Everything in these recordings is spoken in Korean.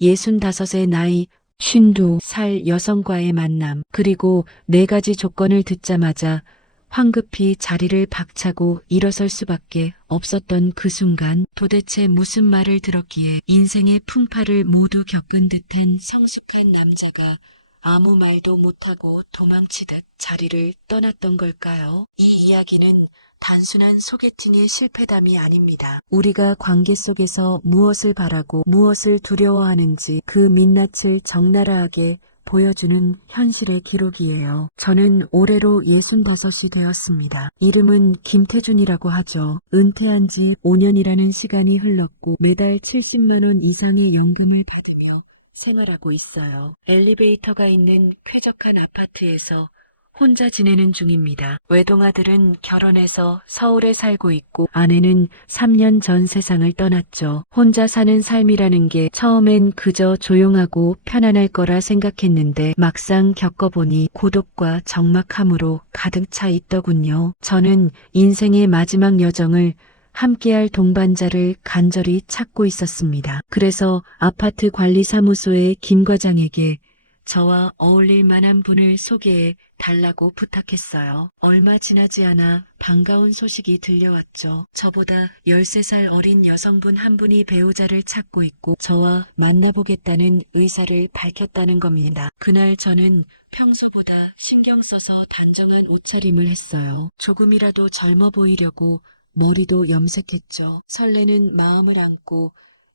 65의 나이, 52살 여성과의 만남, 그리고 네 가지 조건을 듣자마자 황급히 자리를 박차고 일어설 수밖에 없었던 그 순간 도대체 무슨 말을 들었기에 인생의 풍파를 모두 겪은 듯한 성숙한 남자가 아무 말도 못하고 도망치듯 자리를 떠났던 걸까요? 이 이야기는 단순한 소개팅의 실패담이 아닙니다. 우리가 관계 속에서 무엇을 바라고 무엇을 두려워하는지 그 민낯을 적나라하게 보여주는 현실의 기록이에요. 저는 올해로 65이 되었습니다. 이름은 김태준이라고 하죠. 은퇴한 지 5년이라는 시간이 흘렀고 매달 70만원 이상의 연금을 받으며 생활하고 있어요. 엘리베이터가 있는 쾌적한 아파트에서 혼자 지내는 중입니다. 외동아들은 결혼해서 서울에 살고 있고 아내는 3년 전 세상을 떠났죠. 혼자 사는 삶이라는 게 처음엔 그저 조용하고 편안할 거라 생각했는데 막상 겪어보니 고독과 적막함으로 가득 차 있더군요. 저는 인생의 마지막 여정을 함께할 동반자를 간절히 찾고 있었습니다. 그래서 아파트 관리사무소의 김 과장에게 저와 어울릴 만한 분을 소개해 달라고 부탁했어요. 얼마 지나지 않아 반가운 소식이 들려왔죠. 저보다 13살 어린 여성분 한 분이 배우자를 찾고 있고 저와 만나보겠다는 의사를 밝혔다는 겁니다. 그날 저는 평소보다 신경 써서 단정한 옷차림을 했어요. 조금이라도 젊어 보이려고 머리도 염색했죠. 설레는 마음을 안고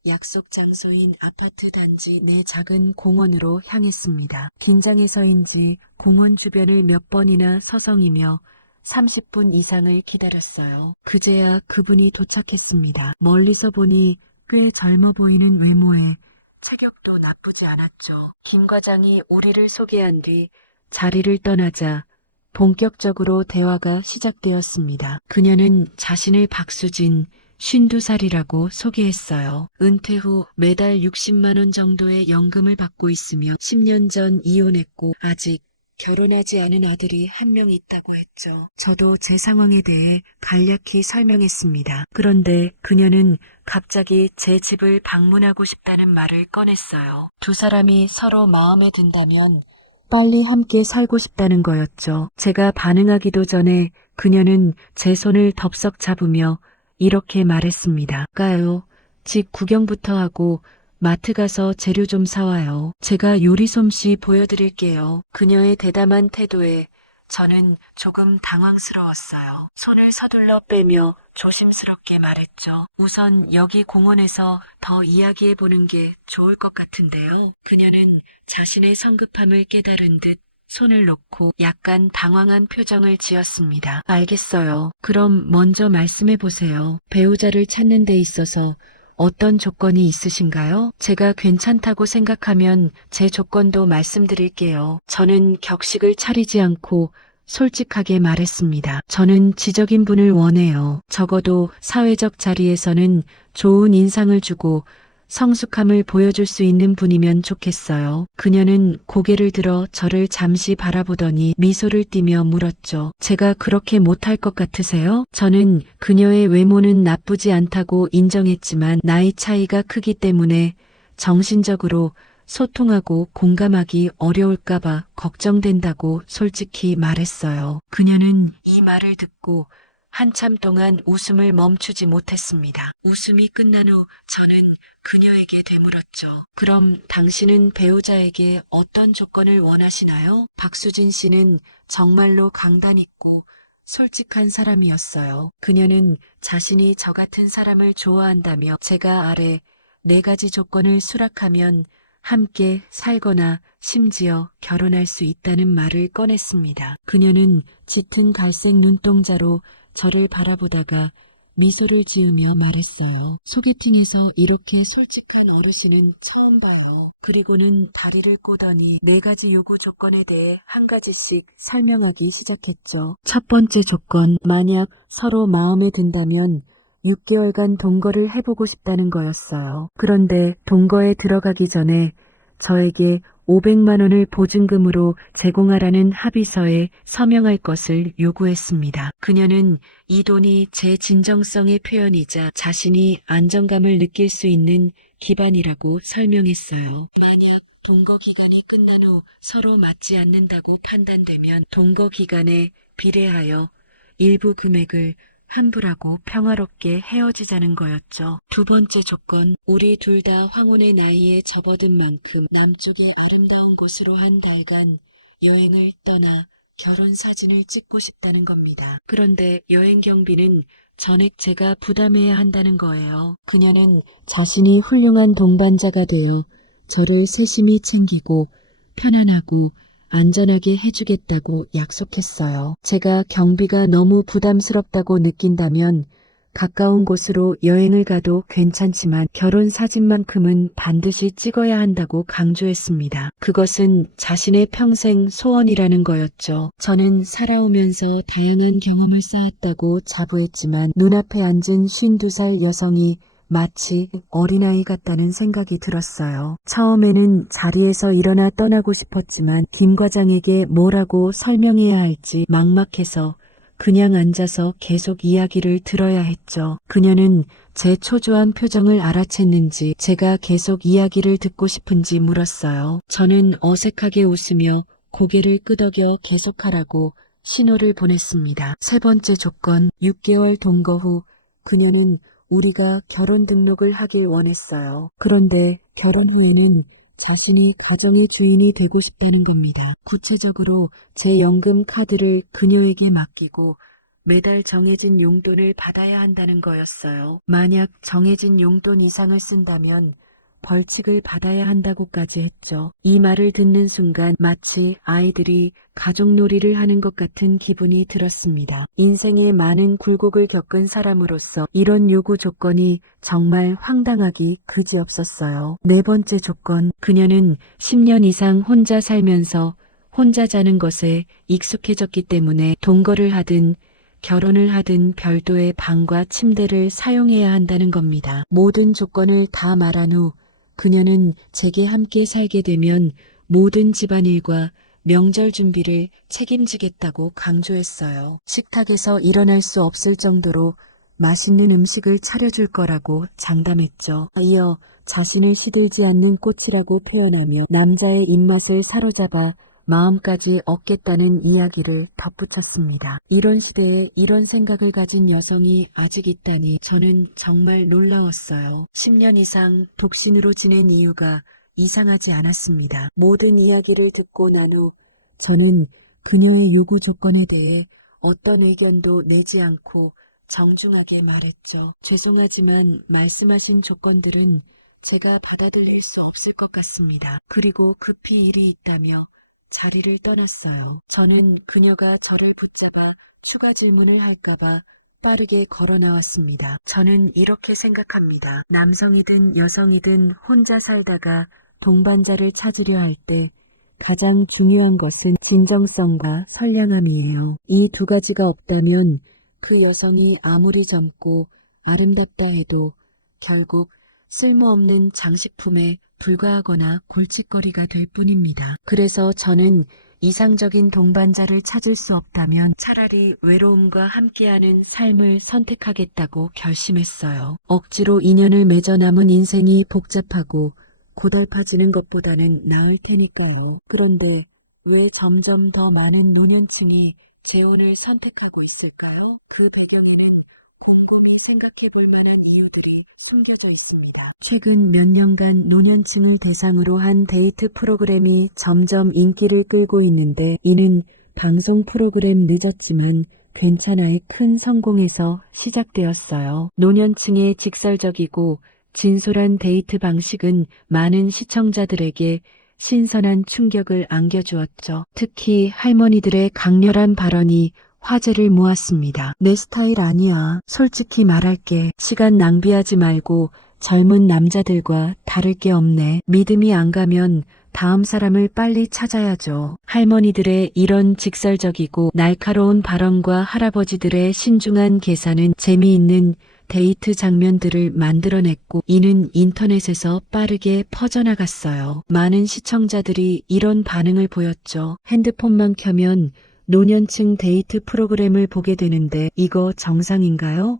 약속 장소인 아파트 단지 내 작은 공원으로 향했습니다. 긴장해서인지 공원 주변을 몇 번이나 서성이며 30분 이상을 기다렸어요. 그제야 그분이 도착했습니다. 멀리서 보니 꽤 젊어 보이는 외모에 체격도 나쁘지 않았죠. 김 과장이 우리를 소개한 뒤 자리를 떠나자 본격적으로 대화가 시작되었습니다. 그녀는 자신을 박수진 52살이라고 소개했어요. 은퇴 후 매달 60만원 정도의 연금을 받고 있으며 10년 전 이혼했고 아직 결혼하지 않은 아들이 한 명 있다고 했죠. 저도 제 상황에 대해 간략히 설명했습니다. 그런데 그녀는 갑자기 제 집을 방문하고 싶다는 말을 꺼냈어요. 두 사람이 서로 마음에 든다면 빨리 함께 살고 싶다는 거였죠. 제가 반응하기도 전에 그녀는 제 손을 덥석 잡으며 이렇게 말했습니다. 가요. 집 구경부터 하고 마트 가서 재료 좀 사와요. 제가 요리 솜씨 보여드릴게요. 그녀의 대담한 태도에 저는 조금 당황스러웠어요. 손을 서둘러 빼며 조심스럽게 말했죠. 우선 여기 공원에서 더 이야기해 보는 게 좋을 것 같은데요. 그녀는 자신의 성급함을 깨달은 듯 손을 놓고 약간 당황한 표정을 지었습니다. 알겠어요. 그럼 먼저 말씀해 보세요. 배우자를 찾는 데 있어서 어떤 조건이 있으신가요? 제가 괜찮다고 생각하면 제 조건도 말씀드릴게요. 저는 격식을 차리지 않고 솔직하게 말했습니다. 저는 지적인 분을 원해요. 적어도 사회적 자리에서는 좋은 인상을 주고 성숙함을 보여줄 수 있는 분이면 좋겠어요. 그녀는 고개를 들어 저를 잠시 바라보더니 미소를 띠며 물었죠. 제가 그렇게 못할 것 같으세요? 저는 그녀의 외모는 나쁘지 않다고 인정했지만 나이 차이가 크기 때문에 정신적으로 소통하고 공감하기 어려울까봐 걱정된다고 솔직히 말했어요. 그녀는 이 말을 듣고 한참 동안 웃음을 멈추지 못했습니다. 웃음이 끝난 후 저는 그녀에게 되물었죠. 그럼 당신은 배우자에게 어떤 조건을 원하시나요? 박수진 씨는 정말로 강단 있고 솔직한 사람이었어요. 그녀는 자신이 저 같은 사람을 좋아한다며 제가 아래 네 가지 조건을 수락하면 함께 살거나 심지어 결혼할 수 있다는 말을 꺼냈습니다. 그녀는 짙은 갈색 눈동자로 저를 바라보다가 미소를 지으며 말했어요. 소개팅에서 이렇게 솔직한 어르신은 처음 봐요. 그리고는 다리를 꼬더니 네 가지 요구 조건에 대해 한 가지씩 설명하기 시작했죠. 첫 번째 조건, 만약 서로 마음에 든다면 6개월간 동거를 해보고 싶다는 거였어요. 그런데 동거에 들어가기 전에 저에게 500만 원을 보증금으로 제공하라는 합의서에 서명할 것을 요구했습니다. 그녀는 이 돈이 제 진정성의 표현이자 자신이 안정감을 느낄 수 있는 기반이라고 설명했어요. 만약 동거 기간이 끝난 후 서로 맞지 않는다고 판단되면 동거 기간에 비례하여 일부 금액을 환불하고 평화롭게 헤어지자는 거였죠. 두 번째 조건, 우리 둘 다 황혼의 나이에 접어든 만큼 남쪽의 아름다운 곳으로 한 달간 여행을 떠나 결혼 사진을 찍고 싶다는 겁니다. 그런데 여행 경비는 전액 제가 부담해야 한다는 거예요. 그녀는 자신이 훌륭한 동반자가 되어 저를 세심히 챙기고 편안하고 안전하게 해주겠다고 약속했어요. 제가 경비가 너무 부담스럽다고 느낀다면 가까운 곳으로 여행을 가도 괜찮지만 결혼 사진만큼은 반드시 찍어야 한다고 강조했습니다. 그것은 자신의 평생 소원이라는 거였죠. 저는 살아오면서 다양한 경험을 쌓았다고 자부했지만 눈앞에 앉은 52살 여성이 마치 어린아이 같다는 생각이 들었어요. 처음에는 자리에서 일어나 떠나고 싶었지만 김 과장에게 뭐라고 설명해야 할지 막막해서 그냥 앉아서 계속 이야기를 들어야 했죠. 그녀는 제 초조한 표정을 알아챘는지 제가 계속 이야기를 듣고 싶은지 물었어요. 저는 어색하게 웃으며 고개를 끄덕여 계속하라고 신호를 보냈습니다. 세 번째 조건, 6개월 동거 후 그녀는 우리가 결혼 등록을 하길 원했어요. 그런데 결혼 후에는 자신이 가정의 주인이 되고 싶다는 겁니다. 구체적으로 제 연금 카드를 그녀에게 맡기고 매달 정해진 용돈을 받아야 한다는 거였어요. 만약 정해진 용돈 이상을 쓴다면 벌칙을 받아야 한다고까지 했죠. 이 말을 듣는 순간 마치 아이들이 가족놀이를 하는 것 같은 기분이 들었습니다. 인생에 많은 굴곡을 겪은 사람으로서 이런 요구 조건이 정말 황당하기 그지없었어요. 네 번째 조건, 그녀는 10년 이상 혼자 살면서 혼자 자는 것에 익숙해졌기 때문에 동거를 하든 결혼을 하든 별도의 방과 침대를 사용해야 한다는 겁니다. 모든 조건을 다 말한 후 그녀는 제게 함께 살게 되면 모든 집안일과 명절 준비를 책임지겠다고 강조했어요. 식탁에서 일어날 수 없을 정도로 맛있는 음식을 차려줄 거라고 장담했죠. 이어 자신을 시들지 않는 꽃이라고 표현하며 남자의 입맛을 사로잡아 마음까지 얻겠다는 이야기를 덧붙였습니다. 이런 시대에 이런 생각을 가진 여성이 아직 있다니 저는 정말 놀라웠어요. 10년 이상 독신으로 지낸 이유가 이상하지 않았습니다. 모든 이야기를 듣고 난 후 저는 그녀의 요구 조건에 대해 어떤 의견도 내지 않고 정중하게 말했죠. 죄송하지만 말씀하신 조건들은 제가 받아들일 수 없을 것 같습니다. 그리고 급히 일이 있다며 자리를 떠났어요. 저는 그녀가 저를 붙잡아 추가 질문을 할까봐 빠르게 걸어 나왔습니다. 저는 이렇게 생각합니다. 남성이든 여성이든 혼자 살다가 동반자를 찾으려 할 때 가장 중요한 것은 진정성과 선량함이에요. 이 두 가지가 없다면 그 여성이 아무리 젊고 아름답다 해도 결국 쓸모없는 장식품에 불과하거나 골칫거리가 될 뿐입니다. 그래서 저는 이상적인 동반자를 찾을 수 없다면 차라리 외로움과 함께하는 삶을 선택하겠다고 결심했어요. 억지로 인연을 맺어 남은 인생이 복잡하고 고달파지는 것보다는 나을 테니까요. 그런데 왜 점점 더 많은 노년층이 재혼을 선택하고 있을까요? 그 배경에는 곰곰이 생각해 볼 만한 이유들이 숨겨져 있습니다. 최근 몇 년간 노년층을 대상으로 한 데이트 프로그램이 점점 인기를 끌고 있는데 이는 방송 프로그램 늦었지만 괜찮아의 큰 성공에서 시작되었어요. 노년층의 직설적이고 진솔한 데이트 방식은 많은 시청자들에게 신선한 충격을 안겨주었죠. 특히 할머니들의 강렬한 발언이 화제를 모았습니다. 내 스타일 아니야. 솔직히 말할게. 시간 낭비하지 말고 젊은 남자들과 다를 게 없네. 믿음이 안 가면 다음 사람을 빨리 찾아야죠. 할머니들의 이런 직설적이고 날카로운 발언과 할아버지들의 신중한 계산은 재미있는 데이트 장면들을 만들어냈고 이는 인터넷에서 빠르게 퍼져나갔어요. 많은 시청자들이 이런 반응을 보였죠. 핸드폰만 켜면 노년층 데이트 프로그램을 보게 되는데 이거 정상인가요?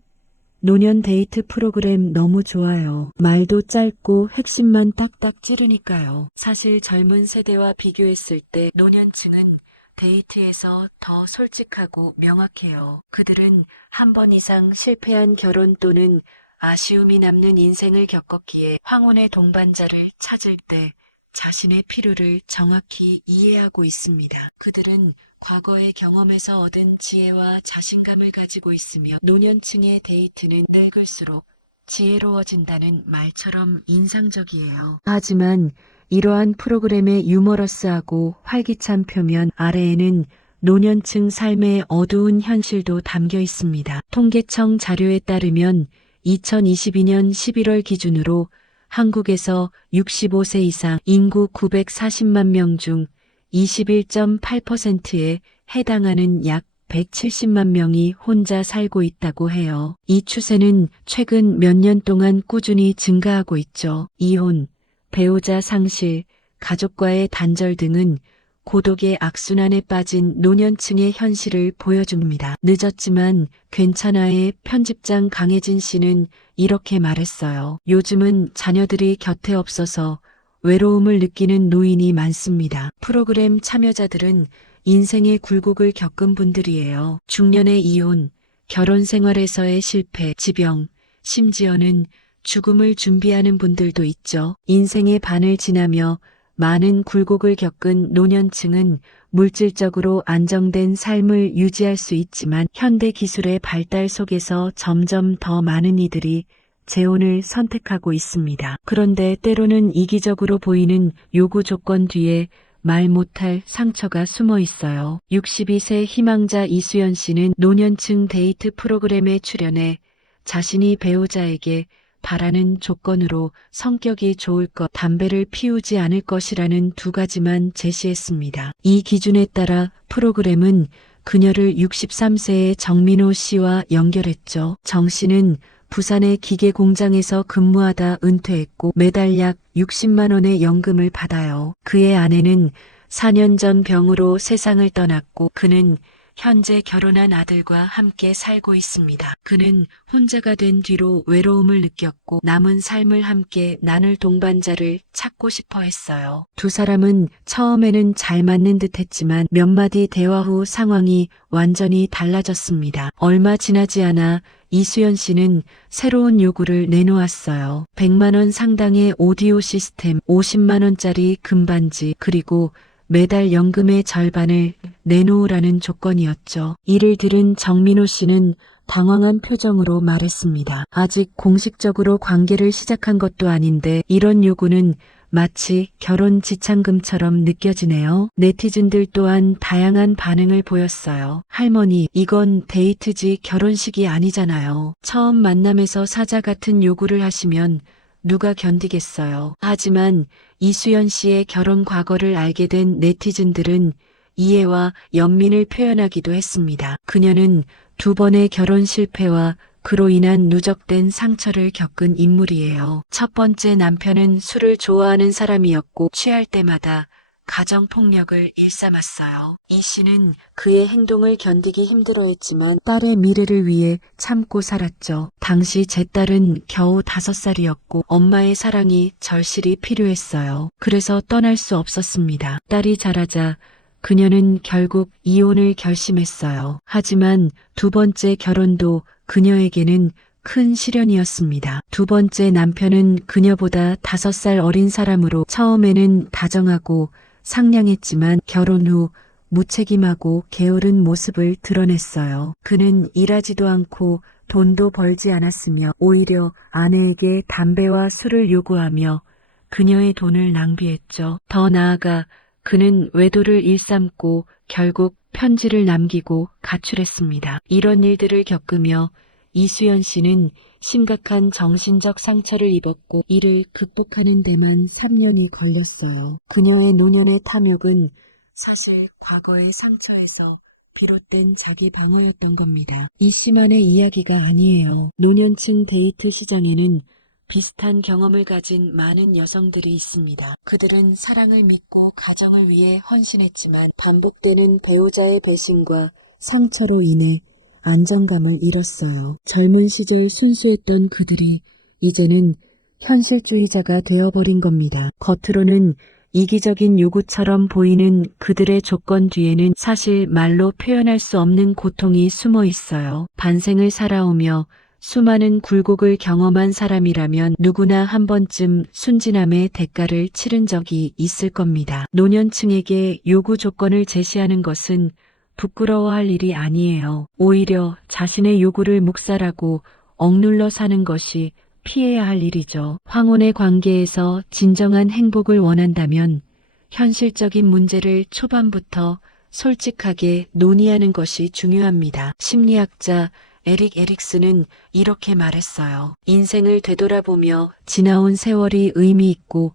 노년 데이트 프로그램 너무 좋아요. 말도 짧고 핵심만 딱딱 찌르니까요. 사실 젊은 세대와 비교했을 때 노년층은 데이트에서 더 솔직하고 명확해요. 그들은 한 번 이상 실패한 결혼 또는 아쉬움이 남는 인생을 겪었기에 황혼의 동반자를 찾을 때 자신의 필요를 정확히 이해하고 있습니다. 그들은 과거의 경험에서 얻은 지혜와 자신감을 가지고 있으며 노년층의 데이트는 늙을수록 지혜로워진다는 말처럼 인상적이에요. 하지만 이러한 프로그램의 유머러스하고 활기찬 표면 아래에는 노년층 삶의 어두운 현실도 담겨 있습니다. 통계청 자료에 따르면 2022년 11월 기준으로 한국에서 65세 이상 인구 940만 명 중 21.8%에 해당하는 약 170만 명이 혼자 살고 있다고 해요. 이 추세는 최근 몇 년 동안 꾸준히 증가하고 있죠. 이혼, 배우자 상실, 가족과의 단절 등은 고독의 악순환에 빠진 노년층의 현실을 보여줍니다. 늦었지만 괜찮아의 편집장 강혜진 씨는 이렇게 말했어요. 요즘은 자녀들이 곁에 없어서 외로움을 느끼는 노인이 많습니다. 프로그램 참여자들은 인생의 굴곡을 겪은 분들이에요. 중년의 이혼, 결혼 생활에서의 실패, 지병, 심지어는 죽음을 준비하는 분들도 있죠. 인생의 반을 지나며 많은 굴곡을 겪은 노년층은 물질적으로 안정된 삶을 유지할 수 있지만 현대 기술의 발달 속에서 점점 더 많은 이들이 재혼을 선택하고 있습니다. 그런데 때로는 이기적으로 보이는 요구 조건 뒤에 말 못할 상처가 숨어 있어요. 62세 희망자 이수연 씨는 노년층 데이트 프로그램에 출연해 자신이 배우자에게 바라는 조건으로 성격이 좋을 것, 담배를 피우지 않을 것이라는 두 가지만 제시했습니다. 이 기준에 따라 프로그램은 그녀를 63세의 정민호 씨와 연결했죠. 정 씨는 부산의 기계 공장에서 근무하다 은퇴했고 매달 약 60만 원의 연금을 받아요. 그의 아내는 4년 전 병으로 세상을 떠났고 그는 현재 결혼한 아들과 함께 살고 있습니다. 그는 혼자가 된 뒤로 외로움을 느꼈고 남은 삶을 함께 나눌 동반자를 찾고 싶어 했어요. 두 사람은 처음에는 잘 맞는 듯 했지만 몇 마디 대화 후 상황이 완전히 달라졌습니다. 얼마 지나지 않아 이수연 씨는 새로운 요구를 내놓았어요. 100만원 상당의 오디오 시스템, 50만원짜리 금반지, 그리고 매달 연금의 절반을 내놓으라는 조건이었죠. 이를 들은 정민호 씨는 당황한 표정으로 말했습니다. 아직 공식적으로 관계를 시작한 것도 아닌데 이런 요구는 마치 결혼 지참금처럼 느껴지네요. 네티즌들 또한 다양한 반응을 보였어요. 할머니, 이건 데이트지 결혼식이 아니잖아요. 처음 만남에서 사자 같은 요구를 하시면 누가 견디겠어요. 하지만 이수연 씨의 결혼 과거를 알게 된 네티즌들은 이해와 연민을 표현하기도 했습니다. 그녀는 두 번의 결혼 실패와 그로 인한 누적된 상처를 겪은 인물이에요. 첫 번째 남편은 술을 좋아하는 사람이었고 취할 때마다 가정폭력을 일삼았어요. 이 씨는 그의 행동을 견디기 힘들어했지만 딸의 미래를 위해 참고 살았죠. 당시 제 딸은 겨우 다섯 살이었고 엄마의 사랑이 절실히 필요했어요. 그래서 떠날 수 없었습니다. 딸이 자라자 그녀는 결국 이혼을 결심했어요. 하지만 두 번째 결혼도 그녀에게는 큰 시련이었습니다. 두 번째 남편은 그녀보다 다섯 살 어린 사람으로 처음에는 다정하고 상냥했지만 결혼 후 무책임하고 게으른 모습을 드러냈어요. 그는 일하지도 않고 돈도 벌지 않았으며 오히려 아내에게 담배와 술을 요구하며 그녀의 돈을 낭비했죠. 더 나아가 그는 외도를 일삼고 결국 편지를 남기고 가출했습니다. 이런 일들을 겪으며 이수연 씨는 심각한 정신적 상처를 입었고 이를 극복하는 데만 3년이 걸렸어요. 그녀의 노년의 탐욕은 사실 과거의 상처에서 비롯된 자기 방어였던 겁니다. 이 씨만의 이야기가 아니에요. 노년층 데이트 시장에는 비슷한 경험을 가진 많은 여성들이 있습니다. 그들은 사랑을 믿고 가정을 위해 헌신했지만 반복되는 배우자의 배신과 상처로 인해 안정감을 잃었어요. 젊은 시절 순수했던 그들이 이제는 현실주의자가 되어버린 겁니다. 겉으로는 이기적인 요구처럼 보이는 그들의 조건 뒤에는 사실 말로 표현할 수 없는 고통이 숨어 있어요. 반생을 살아오며 수많은 굴곡을 경험한 사람이라면 누구나 한 번쯤 순진함의 대가를 치른 적이 있을 겁니다. 노년층에게 요구 조건을 제시하는 것은 부끄러워할 일이 아니에요. 오히려 자신의 요구를 묵살하고 억눌러 사는 것이 피해야 할 일이죠. 황혼의 관계에서 진정한 행복을 원한다면 현실적인 문제를 초반부터 솔직하게 논의하는 것이 중요합니다. 심리학자 에릭 에릭스는 이렇게 말했어요. 인생을 되돌아보며 지나온 세월이 의미 있고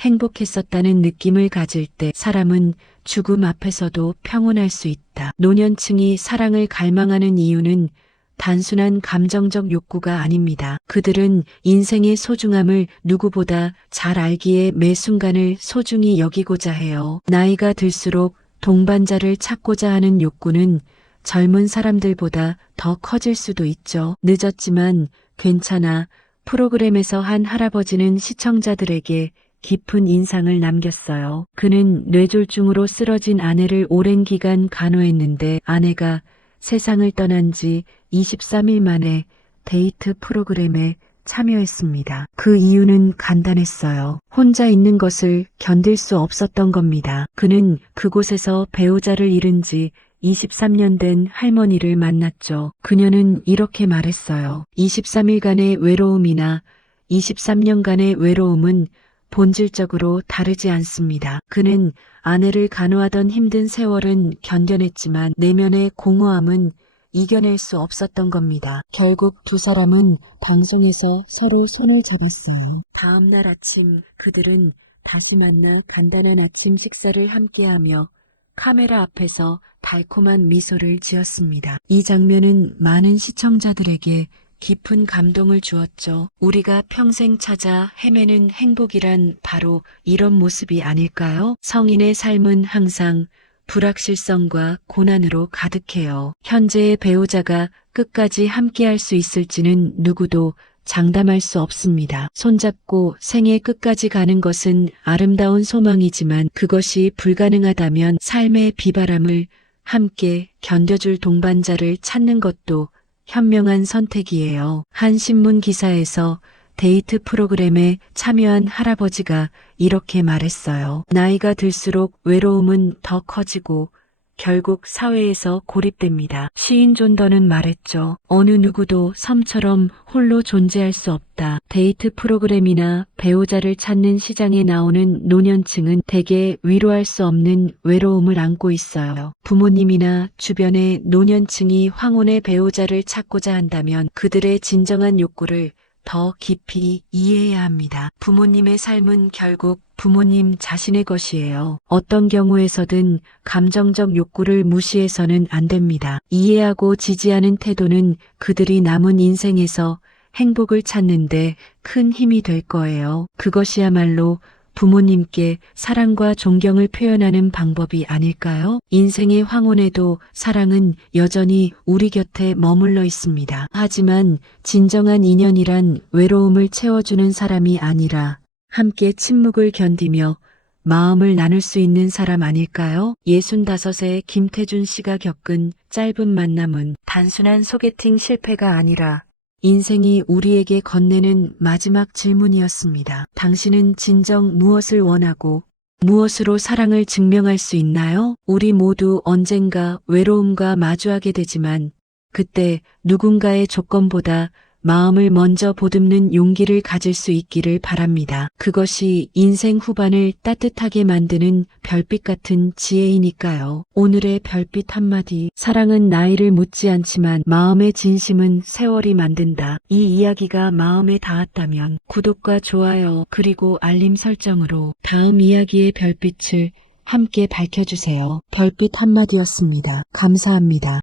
행복했었다는 느낌을 가질 때 사람은 죽음 앞에서도 평온할 수 있다. 노년층이 사랑을 갈망하는 이유는 단순한 감정적 욕구가 아닙니다. 그들은 인생의 소중함을 누구보다 잘 알기에 매 순간을 소중히 여기고자 해요. 나이가 들수록 동반자를 찾고자 하는 욕구는 젊은 사람들보다 더 커질 수도 있죠. 늦었지만 괜찮아. 프로그램에서 한 할아버지는 시청자들에게 깊은 인상을 남겼어요. 그는 뇌졸중으로 쓰러진 아내를 오랜 기간 간호했는데 아내가 세상을 떠난 지 23일 만에 데이트 프로그램에 참여했습니다. 그 이유는 간단했어요. 혼자 있는 것을 견딜 수 없었던 겁니다. 그는 그곳에서 배우자를 잃은 지 23년 된 할머니를 만났죠. 그녀는 이렇게 말했어요. 23일간의 외로움이나 23년간의 외로움은 본질적으로 다르지 않습니다. 그는 아내를 간호하던 힘든 세월은 견뎌냈지만 내면의 공허함은 이겨낼 수 없었던 겁니다. 결국 두 사람은 방송에서 서로 손을 잡았어요. 다음 날 아침 그들은 다시 만나 간단한 아침 식사를 함께하며 카메라 앞에서 달콤한 미소를 지었습니다. 이 장면은 많은 시청자들에게 깊은 감동을 주었죠. 우리가 평생 찾아 헤매는 행복이란 바로 이런 모습이 아닐까요? 성인의 삶은 항상 불확실성과 고난으로 가득해요. 현재의 배우자가 끝까지 함께할 수 있을지는 누구도 장담할 수 없습니다. 손잡고 생애 끝까지 가는 것은 아름다운 소망이지만 그것이 불가능하다면 삶의 비바람을 함께 견뎌줄 동반자를 찾는 것도 현명한 선택이에요. 한 신문 기사에서 데이트 프로그램에 참여한 할아버지가 이렇게 말했어요. 나이가 들수록 외로움은 더 커지고 결국 사회에서 고립됩니다. 시인 존더는 말했죠. 어느 누구도 섬처럼 홀로 존재할 수 없다. 데이트 프로그램이나 배우자를 찾는 시장에 나오는 노년층은 대개 위로할 수 없는 외로움을 안고 있어요. 부모님이나 주변의 노년층이 황혼의 배우자를 찾고자 한다면 그들의 진정한 욕구를 더 깊이 이해해야 합니다. 부모님의 삶은 결국 부모님 자신의 것이에요. 어떤 경우에서든 감정적 욕구를 무시해서는 안 됩니다. 이해하고 지지하는 태도는 그들이 남은 인생에서 행복을 찾는데 큰 힘이 될 거예요. 그것이야말로 부모님께 사랑과 존경을 표현하는 방법이 아닐까요? 인생의 황혼에도 사랑은 여전히 우리 곁에 머물러 있습니다. 하지만 진정한 인연이란 외로움을 채워주는 사람이 아니라 함께 침묵을 견디며 마음을 나눌 수 있는 사람 아닐까요? 65세 김태준 씨가 겪은 짧은 만남은 단순한 소개팅 실패가 아니라 인생이 우리에게 건네는 마지막 질문이었습니다. 당신은 진정 무엇을 원하고 무엇으로 사랑을 증명할 수 있나요? 우리 모두 언젠가 외로움과 마주하게 되지만 그때 누군가의 조건보다 마음을 먼저 보듬는 용기를 가질 수 있기를 바랍니다. 그것이 인생 후반을 따뜻하게 만드는 별빛 같은 지혜이니까요. 오늘의 별빛 한마디. 사랑은 나이를 묻지 않지만 마음의 진심은 세월이 만든다. 이 이야기가 마음에 닿았다면 구독과 좋아요 그리고 알림 설정으로 다음 이야기의 별빛을 함께 밝혀주세요. 별빛 한마디였습니다. 감사합니다.